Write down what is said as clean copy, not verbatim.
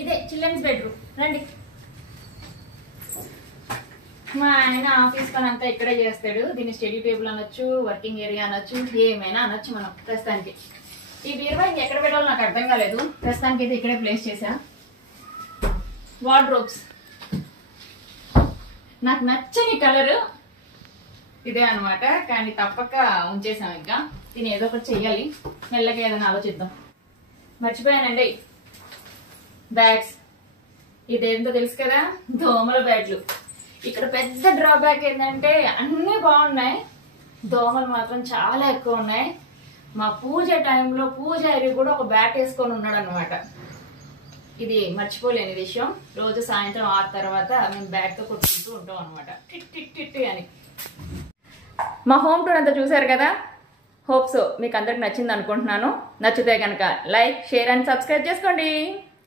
ఇదే children's bedroom. రండి. మా ఆయన ఆఫీస్ పని అంతా ఇక్కడే చేస్తాడు. దీన్ని స్టడీ టేబుల్ అనొచ్చు, వర్కింగ్ ఏరియా అనొచ్చు, ఏమైనా అనొచ్చు మనం ప్రస్తుతానికి. ఈ బీరువా ఇంకెక్కడ పెట్టాలో నాకు అర్థం కాలేదు. ప్రస్తుతానికి అయితే ఇక్కడే ప్లేస్ చేశా. వార్డ్రోబ్స్ నాకు నచ్చని కలరు ఇదే అనమాట, కానీ తప్పక ఉంచేసాం. ఇంకా దీన్ని ఏదో ఒకటి చెయ్యాలి. మెల్లగా ఏదైనా ఆలోచిద్దాం. మర్చిపోయానండి, బ్యాగ్స్. ఇదేంటో తెలుసు కదా, దోమల బ్యాగ్లు. ఇక్కడ పెద్ద డ్రాబ్యాక్ ఏంటంటే అన్నీ బాగున్నాయి, దోమలు మాత్రం చాలా ఎక్కువ ఉన్నాయి. మా పూజ టైంలో పూజారి కూడా ఒక బ్యాట్ వేసుకొని ఉన్నాడు అనమాట. ఇది మర్చిపోలేని విషయం. రోజు సాయంత్రం 6 తర్వాత మేము బ్యాట్ తో కొట్టుకుంటూ ఉంటాం అనమాట, టిట్ టిట్ టిట్ అని. మా హోమ్ టూర్ అంతా చూసారు కదా. హోప్ సో మీకు అందరికి నచ్చింది అనుకుంటున్నాను. నచ్చితే కనుక లైక్, షేర్ అండ్ సబ్స్క్రైబ్ చేసుకోండి.